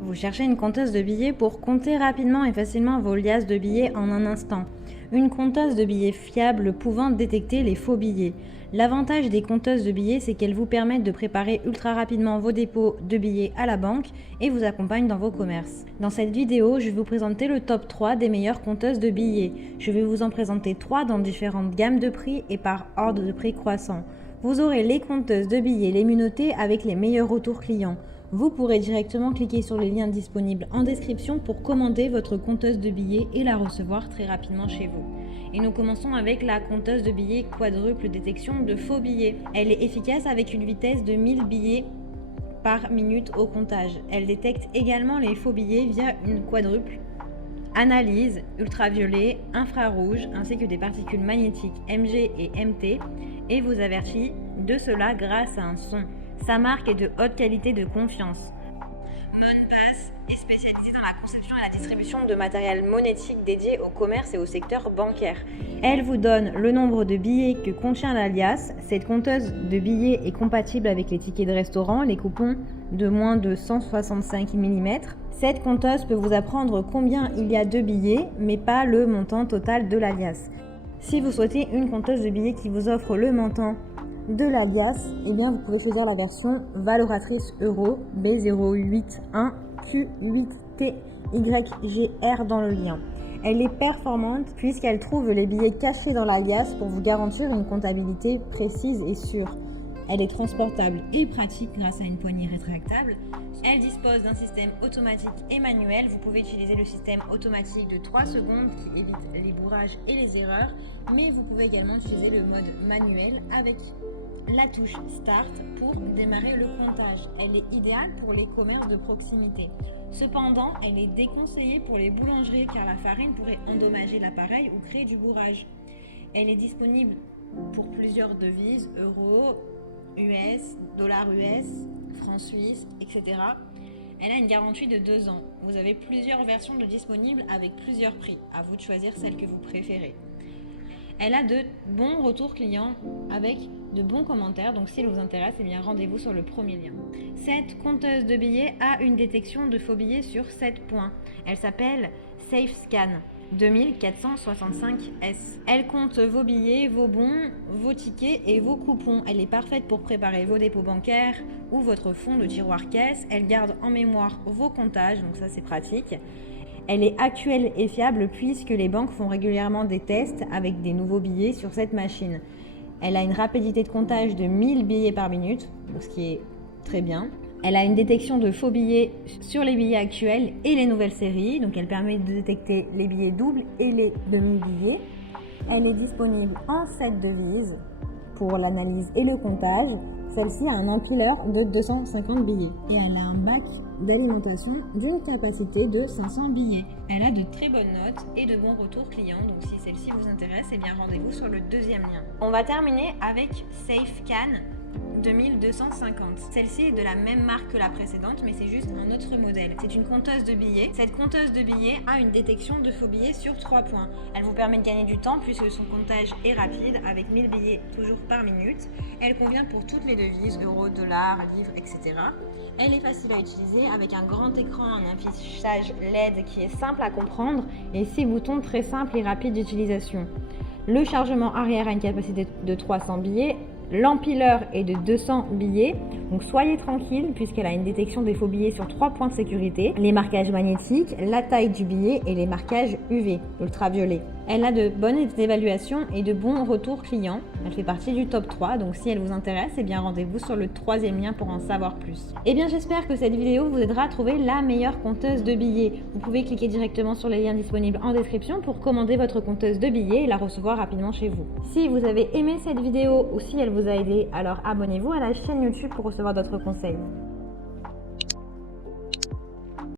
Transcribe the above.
Vous cherchez une compteuse de billets pour compter rapidement et facilement vos liasses de billets en un instant. Une compteuse de billets fiable pouvant détecter les faux billets. L'avantage des compteuses de billets, c'est qu'elles vous permettent de préparer ultra rapidement vos dépôts de billets à la banque et vous accompagnent dans vos commerces. Dans cette vidéo, je vais vous présenter le top 3 des meilleures compteuses de billets. Je vais vous en présenter 3 dans différentes gammes de prix et par ordre de prix croissant. Vous aurez les compteuses de billets les mieux notées avec les meilleurs retours clients. Vous pourrez directement cliquer sur les liens disponibles en description pour commander votre compteuse de billets et la recevoir très rapidement chez vous. Et nous commençons avec la compteuse de billets quadruple détection de faux billets. Elle est efficace avec une vitesse de 1000 billets par minute au comptage. Elle détecte également les faux billets via une quadruple analyse ultraviolet, infrarouge ainsi que des particules magnétiques Mg et Mt et vous avertit de cela grâce à un son. Sa marque est de haute qualité de confiance. Monpass est spécialisée dans la conception et la distribution de matériel monétique dédié au commerce et au secteur bancaire. Elle vous donne le nombre de billets que contient l'alias. Cette compteuse de billets est compatible avec les tickets de restaurant, les coupons de moins de 165 mm. Cette compteuse peut vous apprendre combien il y a de billets, mais pas le montant total de l'alias. Si vous souhaitez une compteuse de billets qui vous offre le montant de l'alias, eh bien vous pouvez choisir la version valoratrice euro B081Q8TYGR dans le lien. Elle est performante puisqu'elle trouve les billets cachés dans l'alias pour vous garantir une comptabilité précise et sûre. Elle est transportable et pratique grâce à une poignée rétractable. Elle dispose d'un système automatique et manuel. Vous pouvez utiliser le système automatique de 3 secondes qui évite les bourrages et les erreurs, mais vous pouvez également utiliser le mode manuel avec la touche Start pour démarrer le comptage. Elle est idéale pour les commerces de proximité. Cependant, elle est déconseillée pour les boulangeries car la farine pourrait endommager l'appareil ou créer du bourrage. Elle est disponible pour plusieurs devises, euros, US, dollars US, francs suisses, etc. Elle a une garantie de 2 ans. Vous avez plusieurs versions de disponibles avec plusieurs prix. À vous de choisir celle que vous préférez. Elle a de bons retours clients avec de bons commentaires, donc si elle vous intéresse, eh bien rendez-vous sur le premier lien. Cette compteuse de billets a une détection de faux billets sur 7 points. Elle s'appelle SafeScan 2465S. Elle compte vos billets, vos bons, vos tickets et vos coupons. Elle est parfaite pour préparer vos dépôts bancaires ou votre fonds de tiroir caisse. Elle garde en mémoire vos comptages, donc ça c'est pratique. Elle est actuelle et fiable puisque les banques font régulièrement des tests avec des nouveaux billets sur cette machine. Elle a une rapidité de comptage de 1000 billets par minute, ce qui est très bien. Elle a une détection de faux billets sur les billets actuels et les nouvelles séries, donc elle permet de détecter les billets doubles et les demi-billets. Elle est disponible en 7 devises pour l'analyse et le comptage. Celle-ci a un empileur de 250 billets et elle a un bac d'alimentation d'une capacité de 500 billets. Elle a de très bonnes notes et de bons retours clients, donc si celle-ci vous intéresse, eh bien rendez-vous sur le deuxième lien. On va terminer avec SafeScan 2250. Celle-ci est de la même marque que la précédente, mais c'est juste un autre modèle. C'est une compteuse de billets. Cette compteuse de billets a une détection de faux billets sur 3 points. Elle vous permet de gagner du temps puisque son comptage est rapide avec 1000 billets toujours par minute. Elle convient pour toutes les devises, euros, dollars, livres, etc. Elle est facile à utiliser avec un grand écran et un affichage LED qui est simple à comprendre et 6 boutons très simples et rapides d'utilisation. Le chargement arrière a une capacité de 300 billets. L'empileur est de 200 billets, donc soyez tranquille puisqu'elle a une détection des faux billets sur 3 points de sécurité, les marquages magnétiques, la taille du billet et les marquages UV, ultraviolet. Elle a de bonnes évaluations et de bons retours clients. Elle fait partie du top 3, donc si elle vous intéresse, eh bien rendez-vous sur le 3e lien pour en savoir plus. Eh bien j'espère que cette vidéo vous aidera à trouver la meilleure compteuse de billets. Vous pouvez cliquer directement sur les liens disponibles en description pour commander votre compteuse de billets et la recevoir rapidement chez vous. Si vous avez aimé cette vidéo ou si elle vous a aidé, alors abonnez-vous à la chaîne YouTube pour recevoir d'autres conseils.